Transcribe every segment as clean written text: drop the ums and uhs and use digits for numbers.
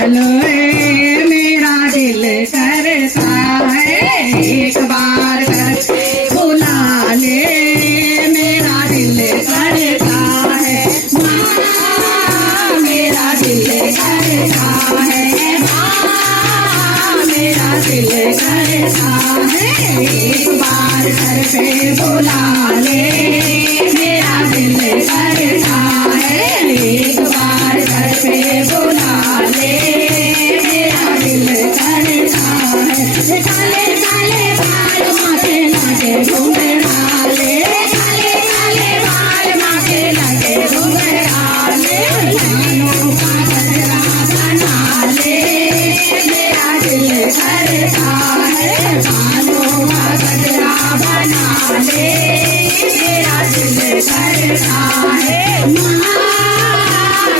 लो मेरा दिल करता है एक बार करके बुला ले मेरा दिल करता है माँ मेरा दिल करता है माँ मेरा दिल करता है एक बार घर पे बुला ले मेरा दिल करता है एक बार घर पे बुला ले मेरा दिल करता है काले काले बाल माथे लगे घुंघराले काले काले बाल माथे लगे घुंघराले कानों का गजरा बना ले मेरा दिल करता है कानों का गजरा बना ले मेरा दिल करता है माँ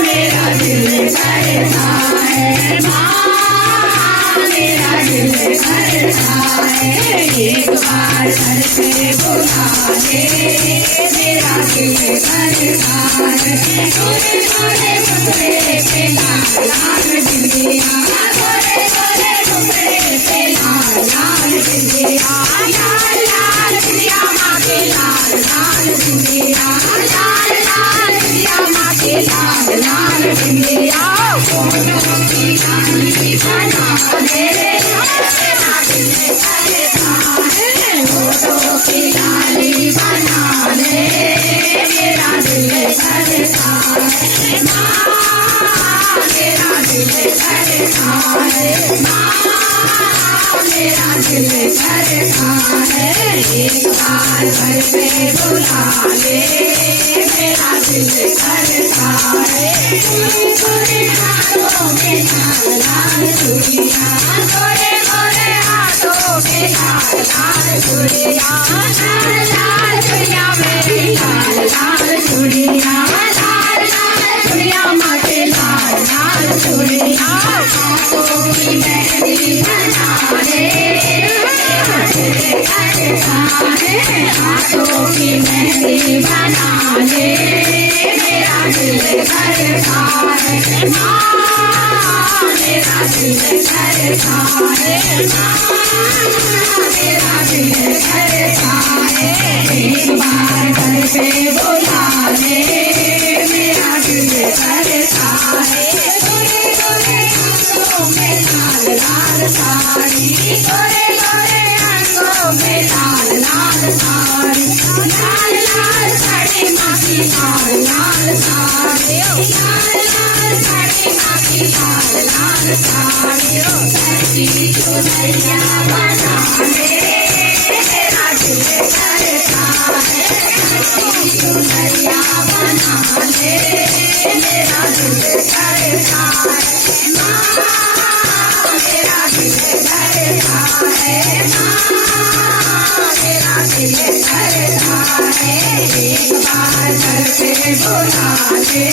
मेरा दिल करता है माँ मेरा दिल करता है एक बार घर पे बुला ले मेरा दिल करता है गोरे गोरे टुकड़े पे लाल लाल बिंदिया गोरे गोरे टुकड़े पे लाल लाल बिंदिया लाल लाल बिंदिया माँ के लाल लाल बिंदिया लाल लाल बिंदिया माँ के लाल लाल बिंदिया फोटो की लाली बना दे मेरा दिल करता है फोटो की लाली बना दे मेरा दिल करता है माँ मेरा दिल करता है माँ मेरा दिल करता है एक बार घर पे बुला ले मेरा दिल करता है गोरे गोरे हाथों में लाल लाल चूड़िया गोरे गोरे हाथों में लाल लाल चूड़िया लाल लाल चूड़िया मेरी लाल लाल चूड़िया लाल लाल चूड़िया माँ के लाल लाल चूड़िया हाथों की मेहंदी बना ले मेरा दिल करता है हाथों की मेहंदी बना ले मेरा दिल करता है माँ मेरा दिल करता है माँ मेरा दिल करता है एक बार घर पे बुला ले मेरा दिल करता है गोरे गोरे आंखों में लाल लाल साड़ी गोरे गोरे आंखों में लाल लाल साड़ी लाल लाल साड़ी माँ की लाल लाल साड़ी लाल लाल साड़ी माँ की लाल लाल साड़ी सच्ची चुनरिया बना ले मेरा दिल करता है सच्ची चुनरिया बना ले मेरा दिल करता है माँ मेरा दिल करता है माँ मेरा दिल करता है एक बार घर पे बुला ले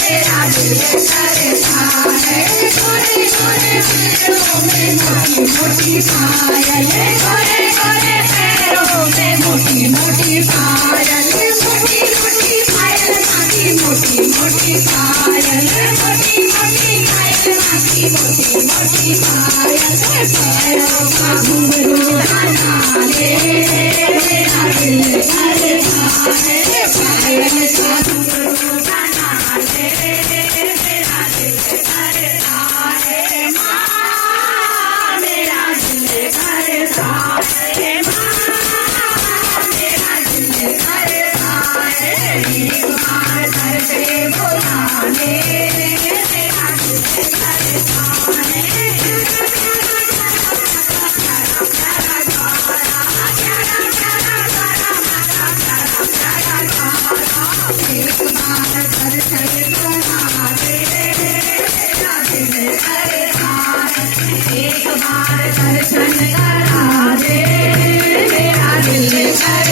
मेरा दिल करता है गोरे गोरे पैरों में मोटी मोटी पायल गोरे गोरे पैरों में मोटी मोटी पायल मोटी मोटी पायल माँ की मोटी मोटी पायल मोटी मोटी पायल माँ की मोटी मोटी पायल पैरों का घुंघरू बना ले मेरा दिल करता है पायल का घुंघरू बना ले मेरा दिल करता है माँ मेरा दिल करता है माँ मेरा दिल करता है एक बार घर पे बुला ले मेरा दिल करता है एक बार घर पे बुला ले मेरा दिल करता है एक बार दर्शन करा दे मेरा दिल करता